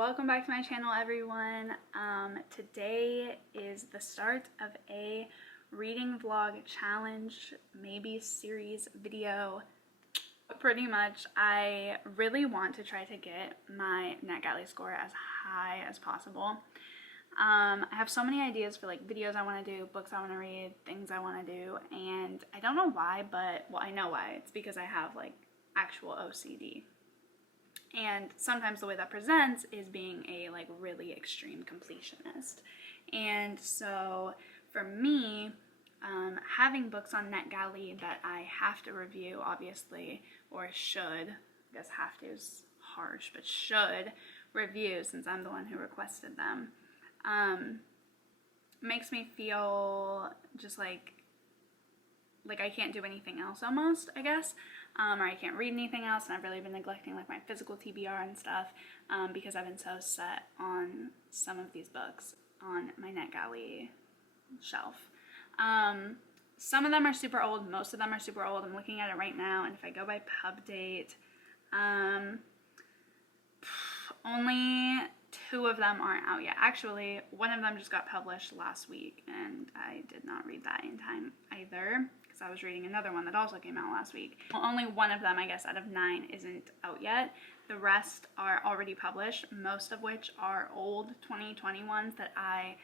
Welcome back to my channel, everyone. Today is the start of a reading vlog challenge, maybe series video. Pretty much, I really want to try to get my NetGalley score as high as possible. I have so many ideas for like videos I want to do, books I want to read, things I want to do, and I don't know why, but well, I know why. It's because I have like actual OCD. And sometimes the way that presents is being a like really extreme completionist. And so for me, having books on NetGalley that I have to review, obviously, or should, I guess have to is harsh, but should review since I'm the one who requested them, makes me feel just like I can't do anything else almost, I guess. Or I can't read anything else, and I've really been neglecting like my physical TBR and stuff because I've been so set on some of these books on my NetGalley shelf. Some of them are super old, most of them are super old. I'm looking at it right now, and if I go by pub date, only 2 of them aren't out yet. Actually, one of them just got published last week, and I did not read that in time either. I was reading another one that also came out last week. Well, only one of them, I guess, out of 9 isn't out yet. The rest are already published, most of which are old 2020 ones that I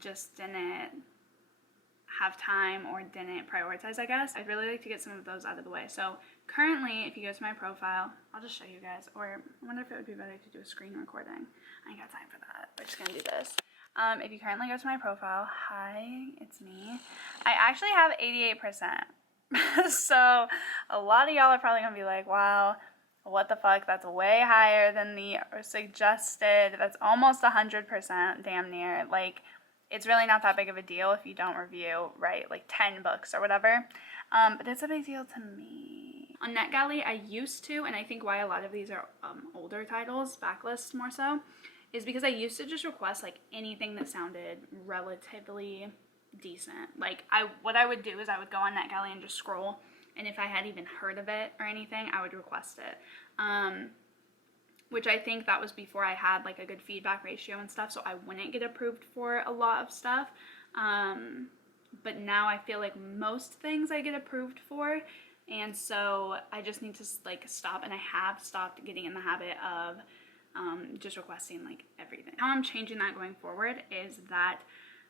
just didn't have time or didn't prioritize, I guess. I'd really like to get some of those out of the way. So currently, if you go to my profile, I'll just show you guys, or I wonder if it would be better to do a screen recording. I ain't got time for that. We're just gonna do this. If you currently go to my profile, hi, it's me. I actually have 88%. So a lot of y'all are probably gonna be like, wow, what the fuck, that's way higher than the suggested. That's almost 100%, damn near. Like, it's really not that big of a deal if you don't review, right, like 10 books or whatever. But it's a big deal to me. On NetGalley, I used to, and I think why a lot of these are older titles, backlist more so, is because I used to just request like anything that sounded relatively decent. Like what I would do is I would go on NetGalley and just scroll, and if I had even heard of it or anything, I would request it. Which I think that was before I had like a good feedback ratio and stuff, so I wouldn't get approved for a lot of stuff. But now I feel like most things I get approved for, and so I just need to like stop, and I have stopped getting in the habit of just requesting like everything. How I'm changing that going forward is that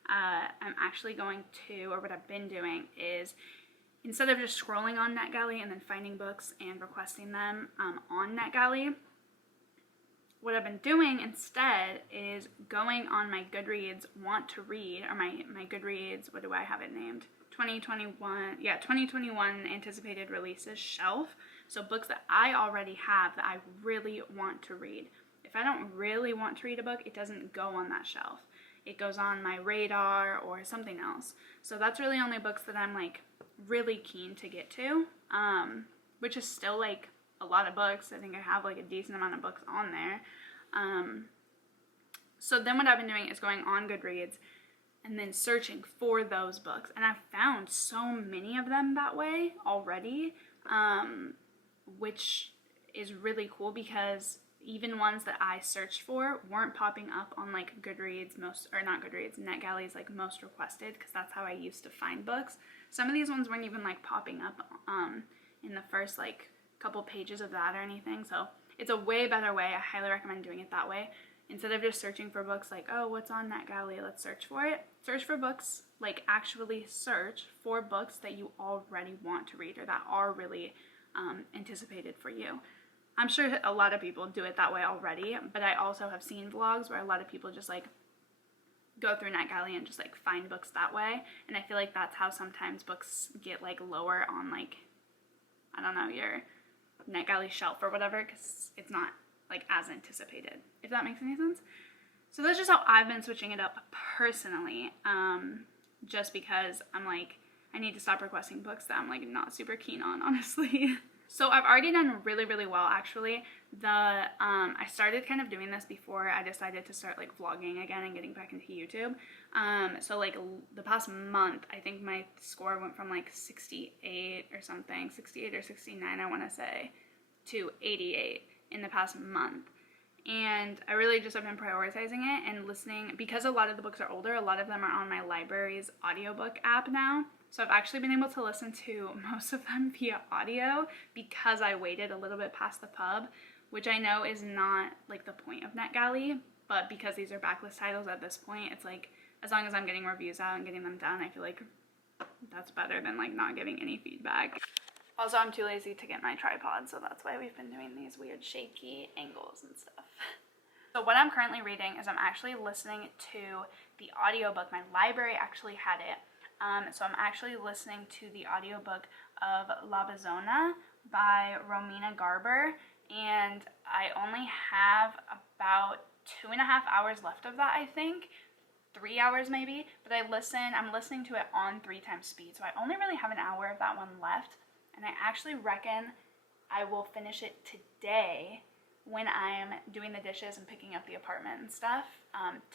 I'm actually going to, or what I've been doing is, instead of just scrolling on NetGalley and then finding books and requesting them on NetGalley, what I've been doing instead is going on my Goodreads want to read, or my Goodreads, what do I have it named? 2021 anticipated releases shelf. So books that I already have that I really want to read. If I don't really want to read a book, it doesn't go on that shelf. It goes on my radar or something else. So that's really only books that I'm like really keen to get to, which is still like a lot of books. I think I have like a decent amount of books on there. So then what I've been doing is going on Goodreads and then searching for those books. And I've found so many of them that way already, which is really cool because even ones that I searched for weren't popping up on like Goodreads, NetGalley's like most requested, because that's how I used to find books. Some of these ones weren't even like popping up in the first like couple pages of that or anything. So it's a way better way. I highly recommend doing it that way. Instead of just searching for books like, oh, what's on NetGalley, let's search for it. Search for books, like actually search for books that you already want to read or that are really anticipated for you. I'm sure a lot of people do it that way already, but I also have seen vlogs where a lot of people just like go through NetGalley and just like find books that way, and I feel like that's how sometimes books get like lower on like, I don't know, your NetGalley shelf or whatever, because it's not like as anticipated, if that makes any sense. So that's just how I've been switching it up personally, just because I'm like, I need to stop requesting books that I'm like not super keen on, honestly. So I've already done really, really well, actually. I started kind of doing this before I decided to start like vlogging again and getting back into YouTube. So like the past month, I think my score went from like 68 or something, 68 or 69, I want to say, to 88 in the past month. and I really just have been prioritizing it and listening, because a lot of the books are older. A lot of them are on my library's audiobook app now, so I've actually been able to listen to most of them via audio because I waited a little bit past the pub, which I know is not like the point of NetGalley, but because these are backlist titles at this point, it's like, as long as I'm getting reviews out and getting them done, I feel like that's better than like not giving any feedback. Also, I'm too lazy to get my tripod, so that's why we've been doing these weird shaky angles and stuff. So what I'm currently reading is I'm actually listening to the audiobook. My library actually had it. So I'm actually listening to the audiobook of Lobizona by Romina Garber, and I only have about 2.5 hours left of that, I think. 3 hours maybe, but I'm listening to it on 3 times speed, so I only really have an hour of that one left. And I actually reckon I will finish it today when I'm doing the dishes and picking up the apartment and stuff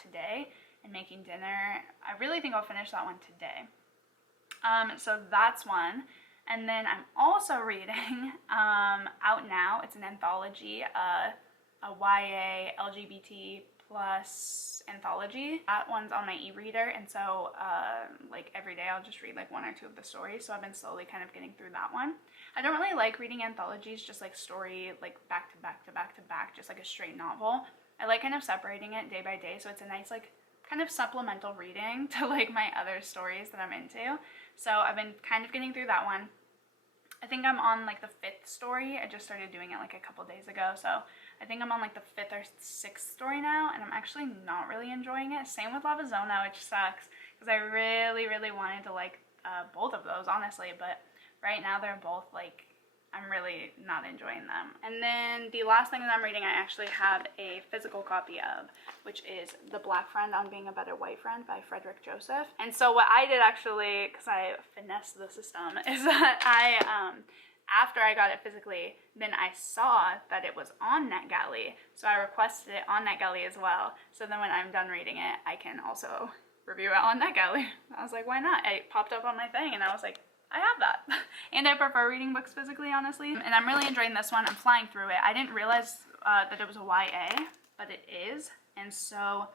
today and making dinner. I really think I'll finish that one today. So that's one. And then I'm also reading out now. It's an anthology, a YA LGBT plus anthology. That one's on my e-reader, and so like every day I'll just read like 1 or 2 of the stories, so I've been slowly kind of getting through that one. I don't really like reading anthologies just like story, like back to back to back to back, just like a straight novel. I like kind of separating it day by day, so it's a nice like kind of supplemental reading to like my other stories that I'm into. So I've been kind of getting through that one. I think I'm on like the 5th story. I just started doing it like a couple days ago, so I think I'm on like the 5th or 6th story now, and I'm actually not really enjoying it. Same with Lobizona, which sucks, because I really, really wanted to like both of those, honestly, but right now they're both like, I'm really not enjoying them. And then the last thing that I'm reading, I actually have a physical copy of, which is The Black Friend on Being a Better White Friend by Frederick Joseph. And so what I did actually, because I finessed the system, is that I, after I got it physically, then I saw that it was on NetGalley, so I requested it on NetGalley as well. So then when I'm done reading it, I can also review it on NetGalley. I was like, why not? It popped up on my thing, and I was like, I have that. And I prefer reading books physically, honestly. And I'm really enjoying this one. I'm flying through it. I didn't realize that it was a YA, but it is. And so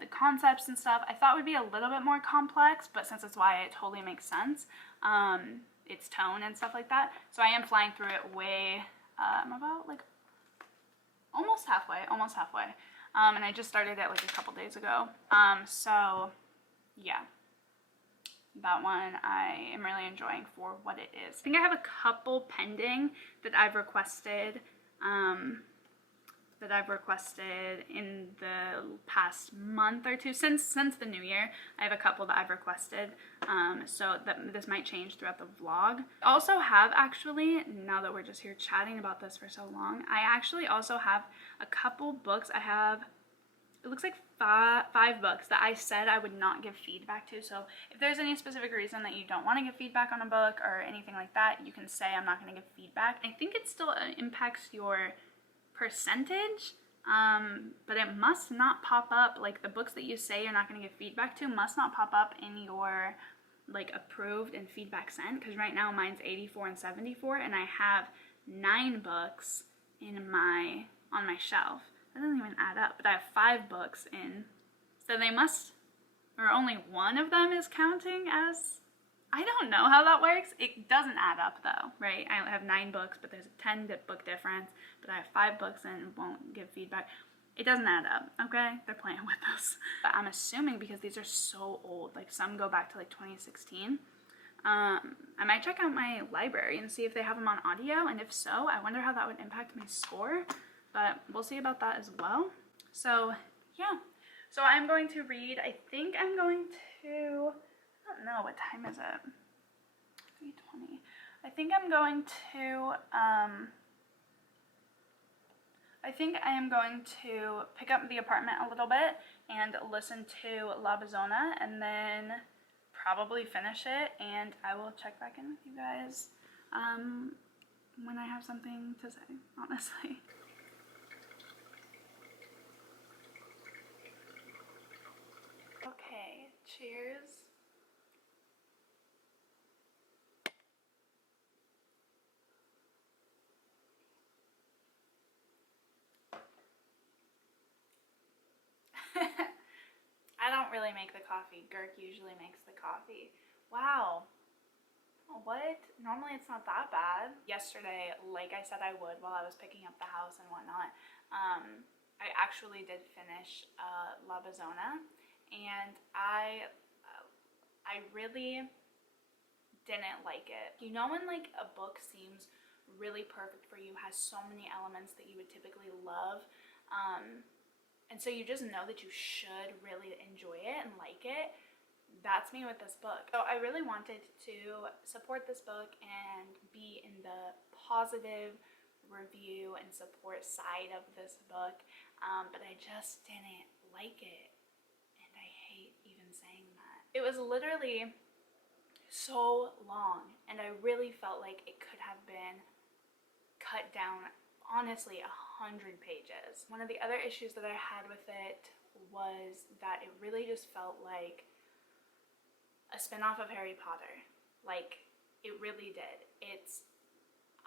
the concepts and stuff I thought would be a little bit more complex, but since it's YA, it totally makes sense. Its tone and stuff like that. So I am flying through it way, I'm about like almost halfway. And I just started it like a couple days ago. So yeah. That one I am really enjoying for what it is. I think I have a couple pending that I've requested in the past month or two, since the new year. I have a couple that I've requested, so that this might change throughout the vlog. I also have actually, now that we're just here chatting about this for so long, I actually also have a couple books. I have, it looks like 5 books that I said I would not give feedback to. So if there's any specific reason that you don't want to give feedback on a book or anything like that, you can say I'm not going to give feedback. I think it still impacts your percentage, but it must not pop up, like the books that you say you're not going to give feedback to must not pop up in your like approved and feedback sent, because right now mine's 84 and 74, and I have 9 books on my shelf. That doesn't even add up, but I have 5 books in, so they must, or only one of them is counting as, I don't know how that works. It doesn't add up though, right? I have 9 books, but there's a 10 book difference, but I have 5 books and won't give feedback. It doesn't add up, okay? They're playing with us. But I'm assuming because these are so old, like some go back to like 2016, I might check out my library and see if they have them on audio, and if so, I wonder how that would impact my score. But we'll see about that as well. So yeah, so I'm going to read, I think I'm going to, I don't know, what time is it? 3:20. I think I'm going to, I think I am going to pick up the apartment a little bit and listen to Lobizona, and then probably finish it, and I will check back in with you guys when I have something to say, honestly. Okay, cheers. really make the coffee. Girk usually makes the coffee. Wow. What? Normally it's not that bad. Yesterday, like I said I would while I was picking up the house and whatnot, I actually did finish Lobizona, and I really didn't like it. You know when like a book seems really perfect for you, has so many elements that you would typically love, and so you just know that you should really enjoy it and like it. That's me with this book. So I really wanted to support this book and be in the positive review and support side of this book, but I just didn't like it, and I hate even saying that. It was literally so long, and I really felt like it could have been cut down, honestly, 100 pages. One of the other issues that I had with it was that it really just felt like a spin-off of Harry Potter. Like, it really did.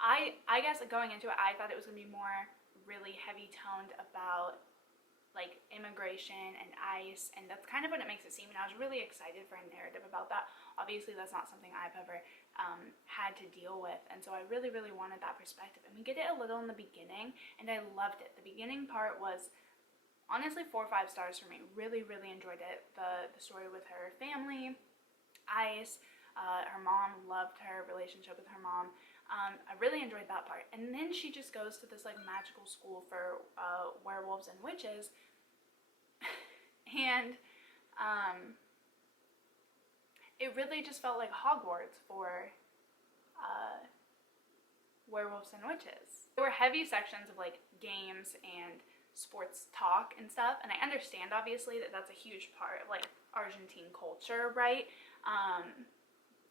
I guess going into it, I thought it was gonna be more really heavy toned about like immigration and ICE, and that's kind of what it makes it seem, and I was really excited for a narrative about that. Obviously that's not something I've ever had to deal with, and so I really wanted that perspective, and we get it a little in the beginning, and I loved it. The beginning part was honestly 4 or 5 stars for me. Really enjoyed it. The story with her family, ICE, her mom, loved her relationship with her mom. I really enjoyed that part. And then she just goes to this like magical school for werewolves and witches, and it really just felt like Hogwarts for werewolves and witches. There were heavy sections of like games and sports talk and stuff, and I understand obviously that that's a huge part of like Argentine culture, right?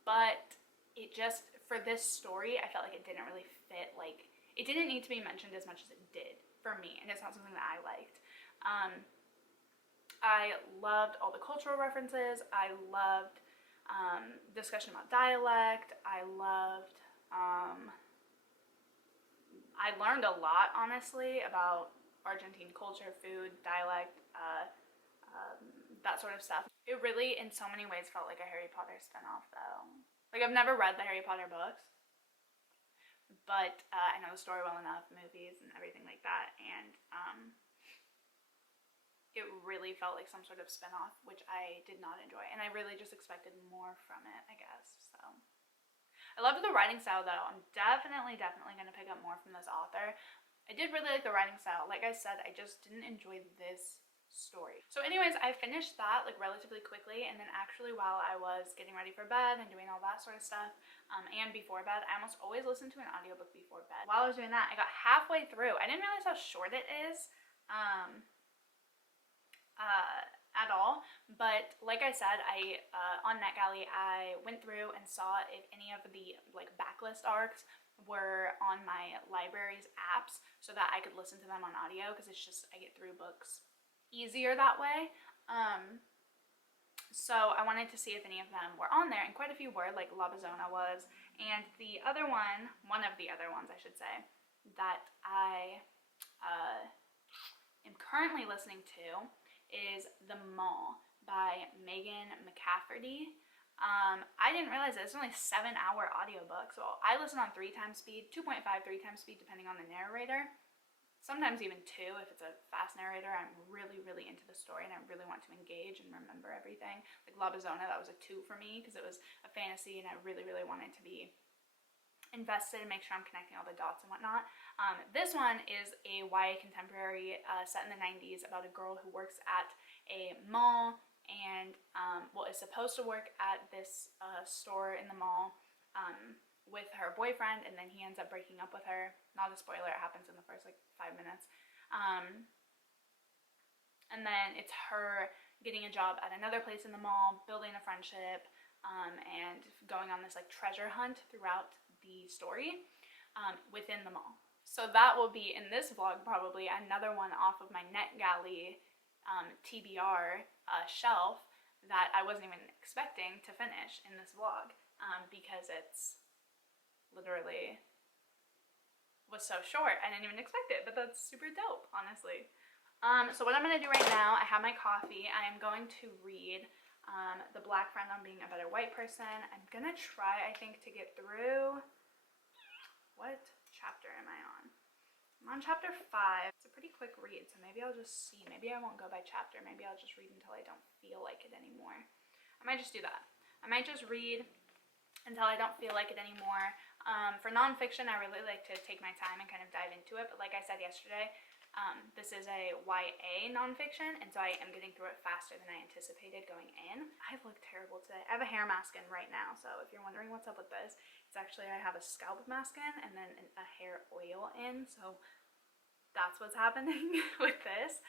But it just, for this story, I felt like it didn't really fit. Like, it didn't need to be mentioned as much as it did for me, and it's not something that I liked. I loved all the cultural references. I loved discussion about dialect. I learned a lot, honestly, about Argentine culture, food, dialect, that sort of stuff. It really, in so many ways, felt like a Harry Potter spinoff, though. Like, I've never read the Harry Potter books, but I know the story well enough, movies and everything like that, and it really felt like some sort of spinoff, which I did not enjoy, and I really just expected more from it, I guess, so. I loved the writing style, though. I'm definitely going to pick up more from this author. I did really like the writing style. Like I said, I just didn't enjoy this story. So anyways, I finished that like relatively quickly, and then actually while I was getting ready for bed and doing all that sort of stuff, and before bed, I almost always listen to an audiobook before bed. While I was doing that, I got halfway through. I didn't realize how short it is at all, but like I said, on NetGalley, I went through and saw if any of the like backlist arcs were on my library's apps so that I could listen to them on audio, because it's just, I get through books easier that way. So I wanted to see if any of them were on there, and quite a few were, like Lobizona was, and the other one of the other ones I should say, that I am currently listening to is The Mall by Megan McCafferty. I didn't realize that it's only a 7-hour audiobook, so I listen on 3 times speed, 2.5, 3 times speed, depending on the narrator. Sometimes even 2 if it's a fast narrator. I'm really into the story and I really want to engage and remember everything. Like Lobizona, that was a 2 for me because it was a fantasy and I really wanted to be invested and make sure I'm connecting all the dots and whatnot. This one is a YA contemporary set in the 90s about a girl who works at a mall and is supposed to work at this store in the mall with her boyfriend, and then he ends up breaking up with her. Not a spoiler, it happens in the first like 5 minutes. And then it's her getting a job at another place in the mall, building a friendship, and going on this like treasure hunt throughout the story within the mall. So that will be in this vlog probably another one off of my NetGalley TBR shelf that I wasn't even expecting to finish in this vlog, because it's literally was so short. I didn't even expect it, but that's super dope, honestly. So what I'm going to do right now, I have my coffee. I am going to read The Black Friend on Being a Better White Person. I'm going to try, I think, to get through... What chapter am I on? I'm on chapter 5. It's a pretty quick read, so maybe I'll just see. Maybe I won't go by chapter. Maybe I'll just read until I don't feel like it anymore. I might just do that. I might just read until I don't feel like it anymore. For nonfiction, I really like to take my time and kind of dive into it, but like I said yesterday, this is a YA nonfiction, and so I am getting through it faster than I anticipated going in. I look terrible today. I have a hair mask in right now, so if you're wondering what's up with this, it's actually I have a scalp mask in and then a hair oil in, so that's what's happening with this.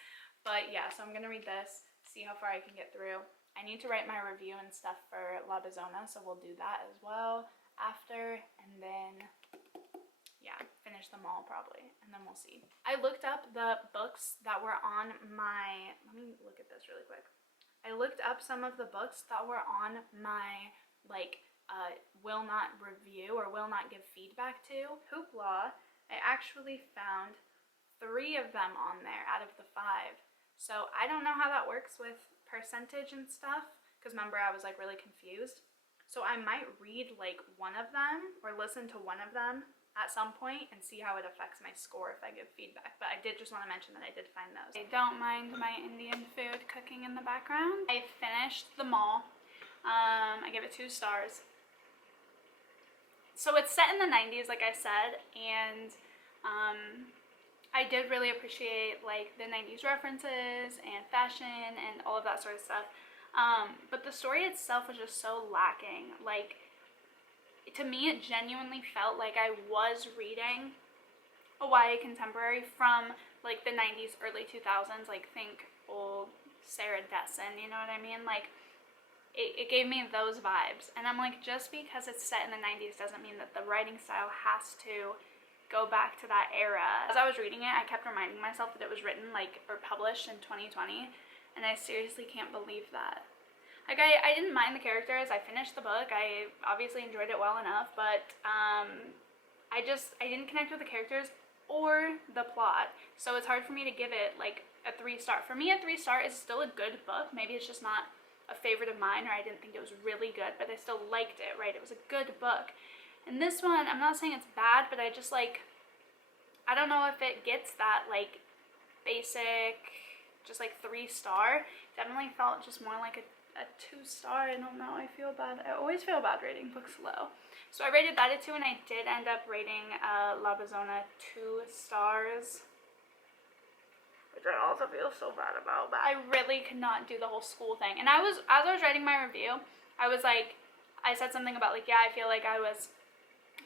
But yeah, so I'm gonna read this, see how far I can get through. I need to write my review and stuff for Lobizona, so we'll do that as well after, and then yeah, finish them all probably, and then we'll see. I looked up the books that were on my, let me look at this really quick. I looked up some of the books that were on my, like, will not review or will not give feedback to. Hoopla, I actually found 3 of them on there out of the 5. So I don't know how that works with percentage and stuff, because remember I was like really confused. So I might read like one of them or listen to one of them at some point and see how it affects my score if I give feedback. But I did just want to mention that I did find those. I don't mind my Indian food cooking in the background. I finished them all. I give it 2 stars. So it's set in the 90s, like I said, and I did really appreciate like the 90s references and fashion and all of that sort of stuff. But the story itself was just so lacking. Like, to me, it genuinely felt like I was reading a YA contemporary from like the 90s, early 2000s, like think old Sarah Dessen, you know what I mean? Like, it gave me those vibes. And I'm like, just because it's set in the 90s doesn't mean that the writing style has to go back to that era. As I was reading it, I kept reminding myself that it was written like, or published in 2020, and I seriously can't believe that. Like, I didn't mind the characters. I finished the book. I obviously enjoyed it well enough, but I didn't connect with the characters or the plot, so it's hard for me to give it like a 3-star. For me, a 3-star is still a good book. Maybe it's just not a favorite of mine, or I didn't think it was really good, but I still liked it, right? It was a good book. And this one, I'm not saying it's bad, but I just like, I don't know if it gets that like basic, just like 3-star. Definitely felt just more like a 2-star. I don't know, I feel bad. I always feel bad rating books low. So I rated that a 2, and I did end up rating Lobizona 2 stars, which I also feel so bad about, but I really could not do the whole school thing. And as I was writing my review, I was like, I said something about like, yeah, I feel like I was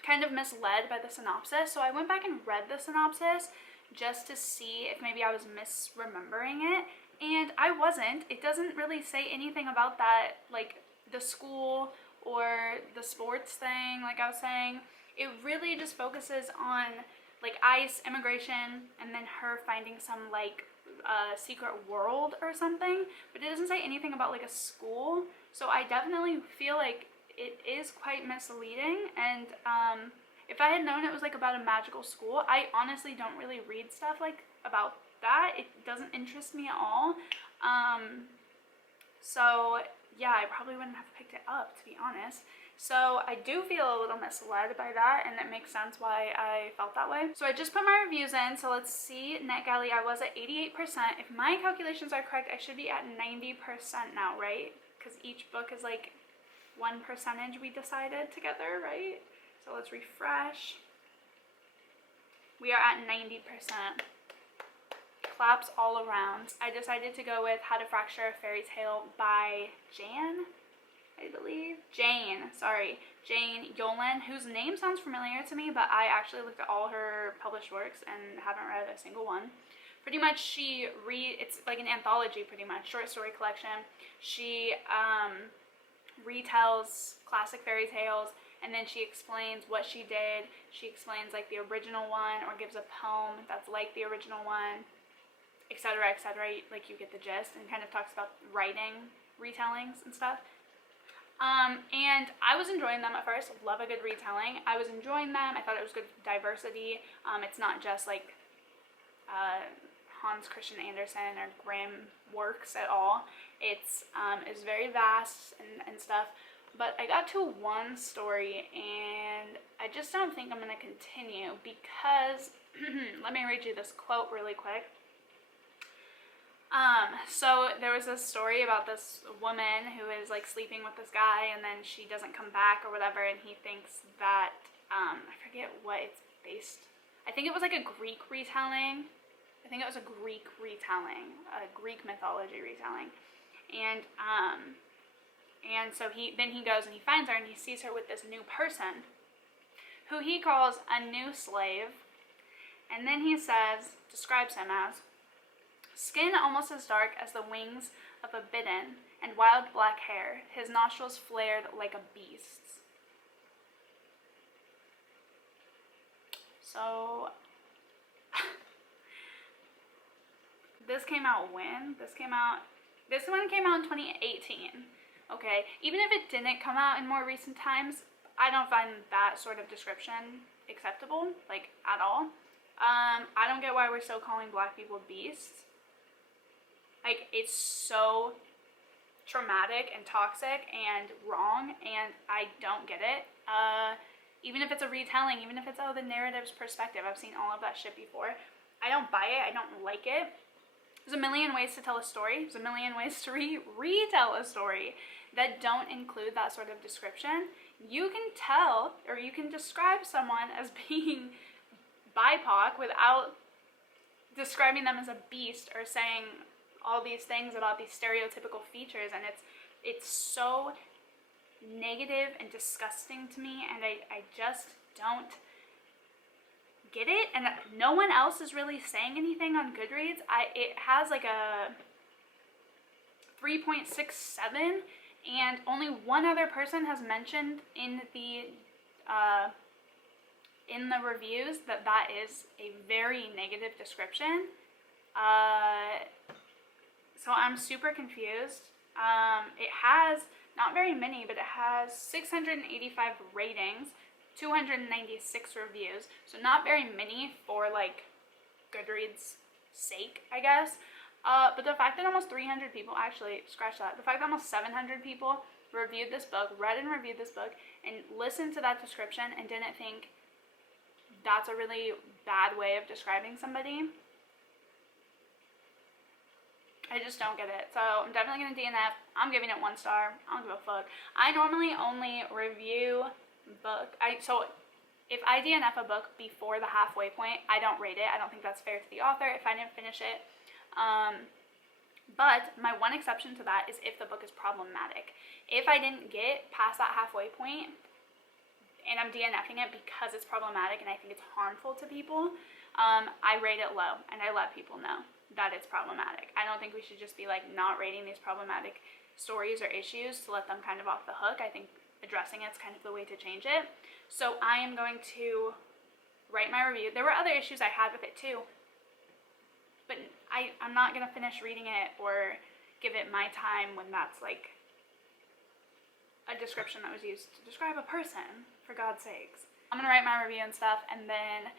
kind of misled by the synopsis, so I went back and read the synopsis just to see if maybe I was misremembering it, and I wasn't. It doesn't really say anything about that, like the school or the sports thing, like I was saying. It really just focuses on like ICE, immigration, and then her finding some like secret world or something, but it doesn't say anything about like a school, so I definitely feel like it is quite misleading. And if I had known it was like about a magical school, I honestly don't really read stuff like about that. It doesn't interest me at all. So yeah, I probably wouldn't have picked it up, to be honest. So I do feel a little misled by that, and it makes sense why I felt that way. So I just put my reviews in, so let's see. NetGalley, I was at 88%. If my calculations are correct, I should be at 90% now, right? Because each book is like 1% we decided together, right? So let's refresh. We are at 90%. Claps all around. I decided to go with How to Fracture a Fairy Tale by Jane, I believe. Jane Yolen, whose name sounds familiar to me, but I actually looked at all her published works and haven't read a single one. Pretty much it's like an anthology, pretty much, short story collection. She retells classic fairy tales, and then she explains what she did. She explains like the original one, or gives a poem that's like the original one, etc., etc. Like, you get the gist, and kind of talks about writing retellings and stuff. And I was enjoying them at first. Love a good retelling. I was enjoying them. I thought it was good diversity. It's not just like Hans Christian Andersen or Grimm works at all. It's very vast and stuff. But I got to one story and I just don't think I'm going to continue because, let me read you this quote really quick. So there was this story about this woman who is like sleeping with this guy and then she doesn't come back or whatever, and he thinks that, I forget what it's based. I think it was like a Greek retelling. I think it was a Greek retelling, a Greek mythology retelling. And so he goes and he finds her and he sees her with this new person who he calls a new slave. And then he says, describes him as skin almost as dark as the wings of a bittern and wild black hair, his nostrils flared like a beast's. So this came out when? This one came out in 2018. Okay, even if it didn't come out in more recent times, I don't find that sort of description acceptable, like, at all. I don't get why we're still calling black people beasts. Like, it's so traumatic and toxic and wrong, and I don't get it. Even if it's a retelling, even if it's, oh, the narrative's perspective, I've seen all of that shit before. I don't buy it, I don't like it. There's a million ways to tell a story. There's a million ways to retell a story that don't include that sort of description. You can tell, or you can describe someone as being BIPOC without describing them as a beast or saying all these things about these stereotypical features, and it's so negative and disgusting to me, and I just don't get it. And no one else is really saying anything on Goodreads. It has like a 3.67, and only one other person has mentioned in the reviews that is a very negative description. So I'm super confused. It has not very many, but it has 685 ratings, 296 reviews, so not very many for like Goodreads' sake, I guess. But the fact that almost 300 people, actually, scratch that, the fact that almost 700 people reviewed this book, read and reviewed this book, and listened to that description and didn't think that's a really bad way of describing somebody, I just don't get it. So I'm definitely going to DNF. I'm giving it 1 star. I don't give a fuck. I normally only review book. So if I DNF a book before the halfway point, I don't rate it. I don't think that's fair to the author if I didn't finish it. But my one exception to that is if the book is problematic. If I didn't get past that halfway point and I'm DNFing it because it's problematic and I think it's harmful to people, I rate it low and I let people know that it's problematic. I don't think we should just be like not rating these problematic stories or issues to let them kind of off the hook. I think addressing it's kind of the way to change it. So I am going to write my review. There were other issues I had with it too, but I'm not going to finish reading it or give it my time when that's like a description that was used to describe a person, for God's sakes. I'm going to write my review and stuff, and then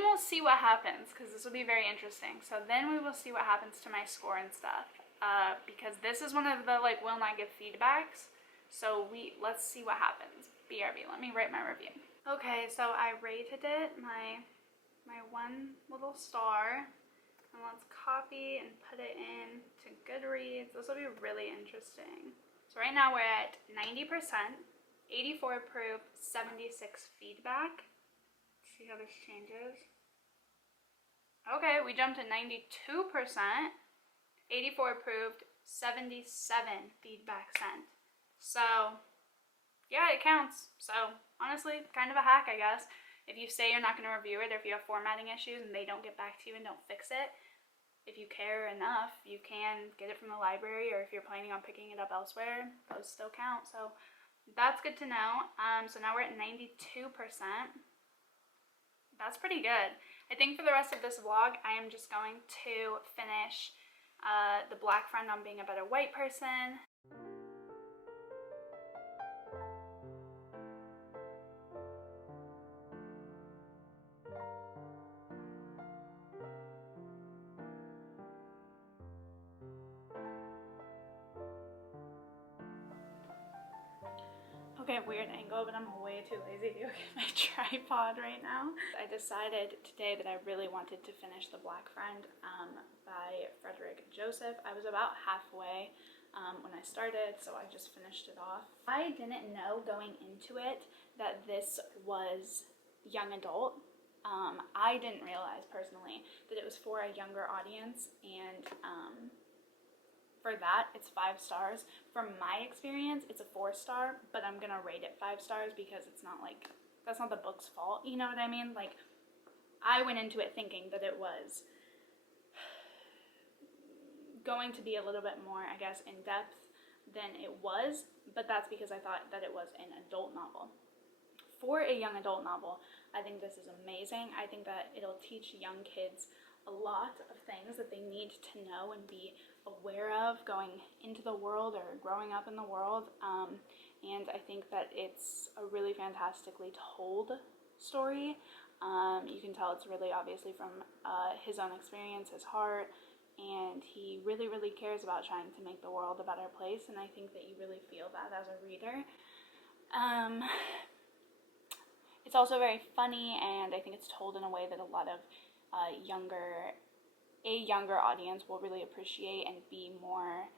we'll see what happens, because this will be very interesting. So then we will see what happens to my score and stuff, because this is one of the like will not give feedbacks. So let's see what happens. BRB, let me write my review. Okay, so I rated it, my 1 little star, and let's copy and put it in to Goodreads. This will be really interesting. So right now we're at 90%, 84 approved, 76 feedback. See how this changes. Okay, we jumped to 92%, 84 approved, 77 feedback sent. So yeah, it counts. So honestly, kind of a hack, I guess. If you say you're not going to review it, or if you have formatting issues and they don't get back to you and don't fix it, if you care enough, you can get it from the library, or if you're planning on picking it up elsewhere, those still count. So that's good to know. So now we're at 92%. That's pretty good. I think for the rest of this vlog, I am just going to finish the Black Friend on Being a Better White Person. Okay, weird angle, but I'm way too lazy to get my tripod right now. I decided today that I really wanted to finish The Black Friend by Frederick Joseph. I was about halfway when I started, so I just finished it off. I didn't know going into it that this was young adult. I didn't realize personally that it was for a younger audience, and for that, it's 5 stars. From my experience, it's a 4-star, but I'm gonna rate it 5 stars because it's not like, that's not the book's fault, you know what I mean? Like, I went into it thinking that it was going to be a little bit more, I guess, in depth than it was, but that's because I thought that it was an adult novel. For a young adult novel, I think this is amazing. I think that it'll teach young kids a lot of things that they need to know and be aware of going into the world or growing up in the world, and I think that it's a really fantastically told story. You can tell it's really obviously from his own experience, his heart, and he really, really cares about trying to make the world a better place, and I think that you really feel that as a reader. It's also very funny, and I think it's told in a way that a lot of younger audience will really appreciate and be more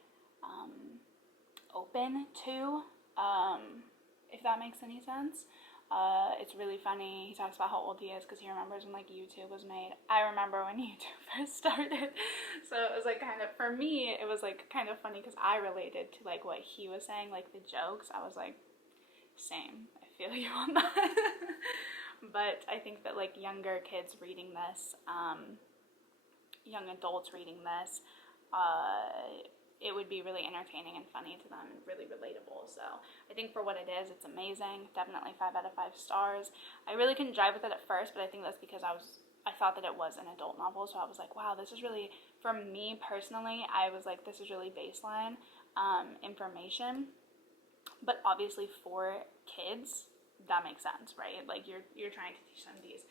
open to, if that makes any sense. It's really funny. He talks about how old he is because he remembers when like YouTube was made. I remember when YouTube first started, so it was like kind of, for me, it was like kind of funny because I related to like what he was saying, like the jokes. I was like, same, I feel you on that. But I think that like younger kids reading this, young adults reading this, it would be really entertaining and funny to them and really relatable. So I think for what it is, it's amazing. Definitely 5 out of 5 stars. I really couldn't jive with it at first, but I think that's because I thought that it was an adult novel, so I was like, wow, this is really, for me personally, I was like, this is really baseline information. But obviously for kids, that makes sense, right? Like you're trying to teach them these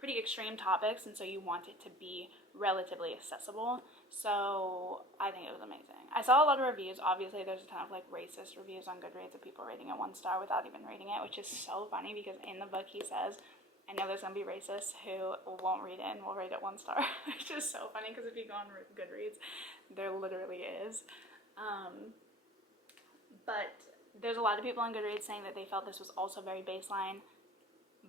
pretty extreme topics, and so you want it to be relatively accessible. So I think it was amazing. I saw a lot of reviews. Obviously there's a ton of like racist reviews on Goodreads of people rating it 1 star without even reading it, which is so funny because in the book he says, I know there's gonna be racists who won't read it and will rate it 1 star, which is so funny because if you go on Goodreads, there literally is. But there's a lot of people on Goodreads saying that they felt this was also very baseline,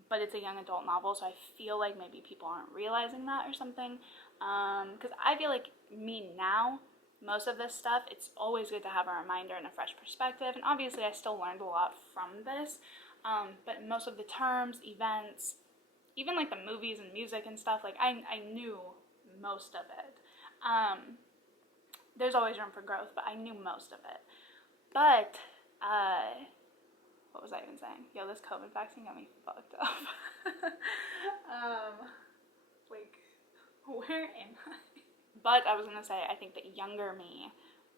but it's a young adult novel, so I feel like maybe people aren't realizing that or something. Because I feel like me now, most of this stuff, it's always good to have a reminder and a fresh perspective, and obviously I still learned a lot from this, but most of the terms, events, even like the movies and music and stuff, like I knew most of it. There's always room for growth, but I knew most of it. But what was I even saying? Yo, this COVID vaccine got me fucked up. Like, where am I? But I was gonna say, I think that younger me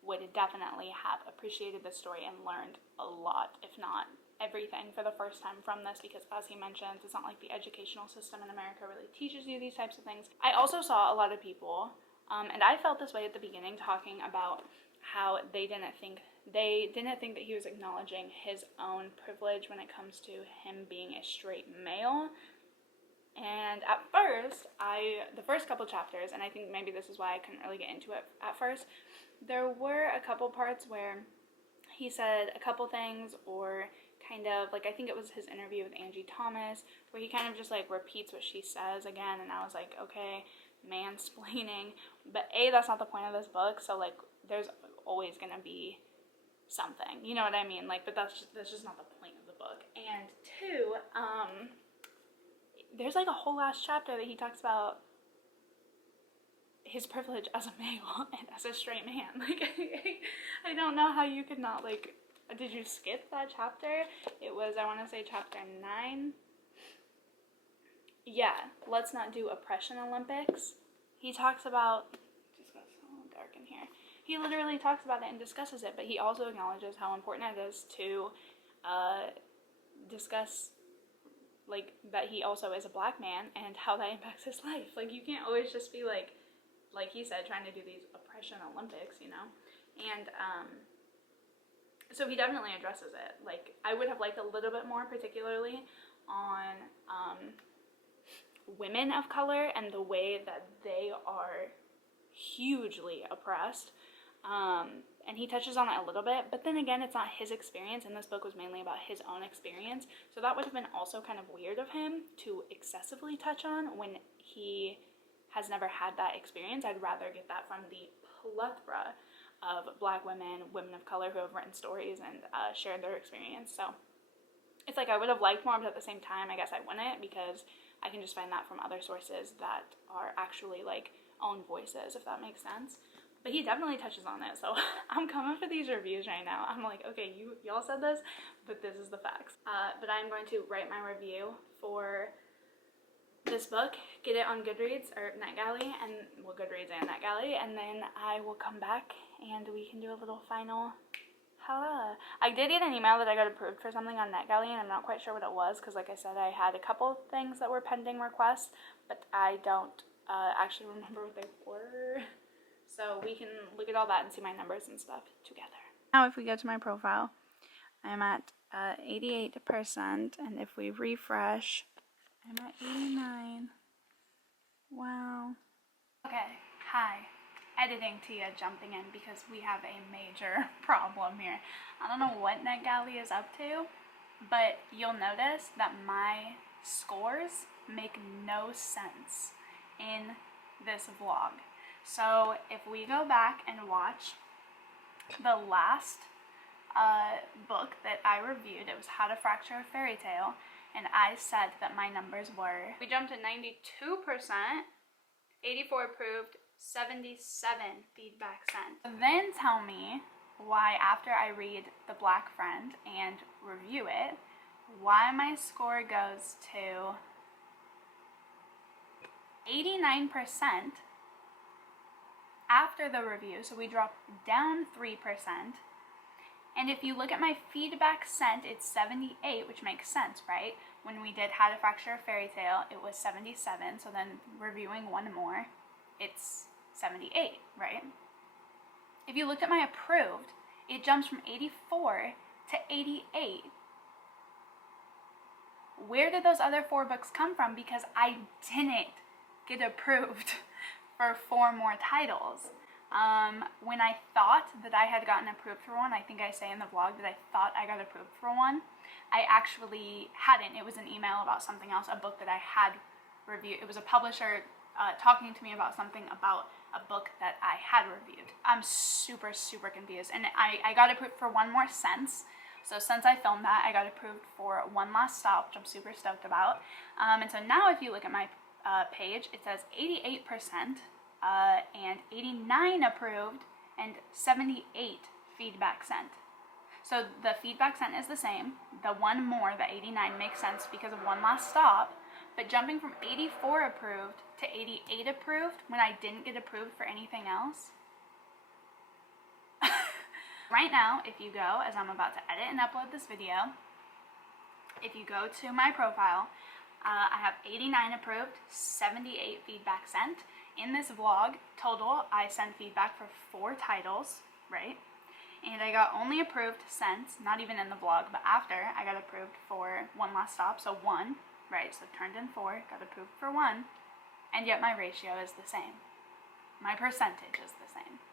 would definitely have appreciated this story and learned a lot, if not everything, for the first time from this, because as he mentions, it's not like the educational system in America really teaches you these types of things. I also saw a lot of people, and I felt this way at the beginning, talking about how they didn't think that he was acknowledging his own privilege when it comes to him being a straight male. And at first, the first couple chapters, and I think maybe this is why I couldn't really get into it at first, there were a couple parts where he said a couple things, or kind of, like, I think it was his interview with Angie Thomas, where he kind of just, like, repeats what she says again, and I was like, okay, mansplaining. But A, that's not the point of this book, so, like, there's always gonna be something, you know what I mean? Like, but that's just not the point of the book. And 2, there's like a whole last chapter that he talks about his privilege as a male and as a straight man. Like, I don't know how you could not, like, did you skip that chapter? It was, I want to say, chapter 9. Yeah, let's not do oppression Olympics. He talks about, just got so dark in here. He literally talks about it and discusses it, but he also acknowledges how important it is to discuss, like, that he also is a black man and how that impacts his life. Like, you can't always just be like he said, trying to do these oppression Olympics, you know? And So he definitely addresses it. Like, I would have liked a little bit more, particularly on women of color and the way that they are hugely oppressed. And he touches on it a little bit, but then again, it's not his experience, and this book was mainly about his own experience, so that would have been also kind of weird of him to excessively touch on when he has never had that experience. I'd rather get that from the plethora of Black women, women of color who have written stories and shared their experience. So it's like I would have liked more, but at the same time, I guess I wouldn't, because I can just find that from other sources that are actually like own voices, if that makes sense. But he definitely touches on it, so I'm coming for these reviews right now. I'm like, okay, y'all said this, but this is the facts. But I'm going to write my review for this book, get it on Goodreads, or NetGalley, and, well, Goodreads and NetGalley, and then I will come back and we can do a little final hello. I did get an email that I got approved for something on NetGalley, and I'm not quite sure what it was, because like I said, I had a couple things that were pending requests, but I don't actually remember what they were. So we can look at all that and see my numbers and stuff together. Now if we go to my profile, I'm at 88%, and if we refresh, I'm at 89. Wow. Okay, hi. Editing Tia jumping in because we have a major problem here. I don't know what NetGalley is up to, but you'll notice that my scores make no sense in this vlog. So if we go back and watch the last book that I reviewed, it was How to Fracture a Fairy Tale, and I said that my numbers were, we jumped to 92%, 84 approved, 77 feedback sent. Then tell me why, after I read The Black Friend and review it, why my score goes to 89% after the review, so we dropped down 3%. And if you look at my feedback sent, it's 78, which makes sense, right? When we did How to Fracture a Fairy Tale, it was 77, so then reviewing one more, it's 78, right? If you looked at my approved, it jumps from 84 to 88. Where did those other 4 books come from? Because I didn't get approved for 4 more titles. When I thought that I had gotten approved for one, I think I say in the vlog that I thought I got approved for one, I actually hadn't. It was an email about something else, a book that I had reviewed. It was a publisher talking to me about something about a book that I had reviewed. I'm super, super confused. And I got approved for one more since. So since I filmed that, I got approved for One Last Stop, which I'm super stoked about. And so now if you look at my page, it says 88%, and 89 approved, and 78 feedback sent. So the feedback sent is the same. The one more, the 89, makes sense because of One Last Stop, but jumping from 84 approved to 88 approved when I didn't get approved for anything else. Right now, if you go, as I'm about to edit and upload this video, if you go to my profile, I have 89 approved, 78 feedback sent. In this vlog, total, I sent feedback for 4 titles, right? And I got only approved since, not even in the vlog, but after, I got approved for One Last Stop, so 1, right? So turned in 4, got approved for 1, and yet my ratio is the same. My percentage is the same.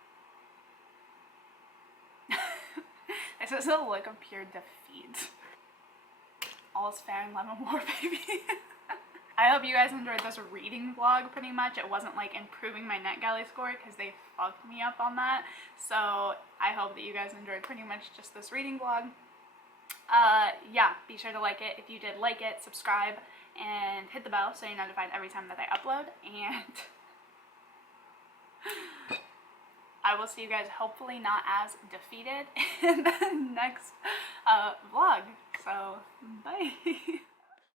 This is a look of pure defeat. All's fair in love and war, baby. I hope you guys enjoyed this reading vlog pretty much. It wasn't like improving my NetGalley score because they fucked me up on that. So I hope that you guys enjoyed pretty much just this reading vlog. Yeah, be sure to like it. If you did like it, subscribe and hit the bell so you're notified every time that I upload. And I will see you guys hopefully not as defeated in the next vlog. So bye.